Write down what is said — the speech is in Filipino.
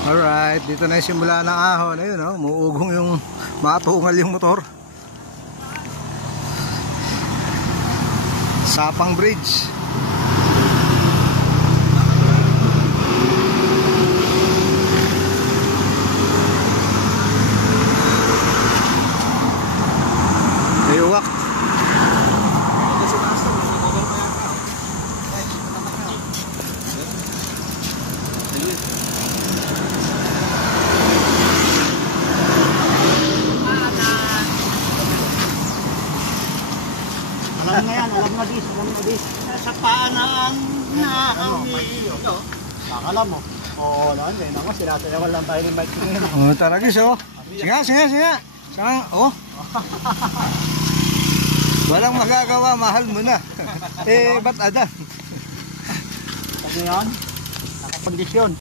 Alright, dito na yung simula ng ahon. Ayun, oh, muugong yung matungal yung motor. Sapang Bridge. Ayuwak. Alam na yan, alam na dis. Sa paan no? Nakala mo. Oo, lang din. Ako, sinasayawan lang tayo ni Mike. Oh, taragis, oh. Singa. Saan, oh. Walang magagawa, mahal mo na. Ba't adan? Kasi yan, nakapondisyon.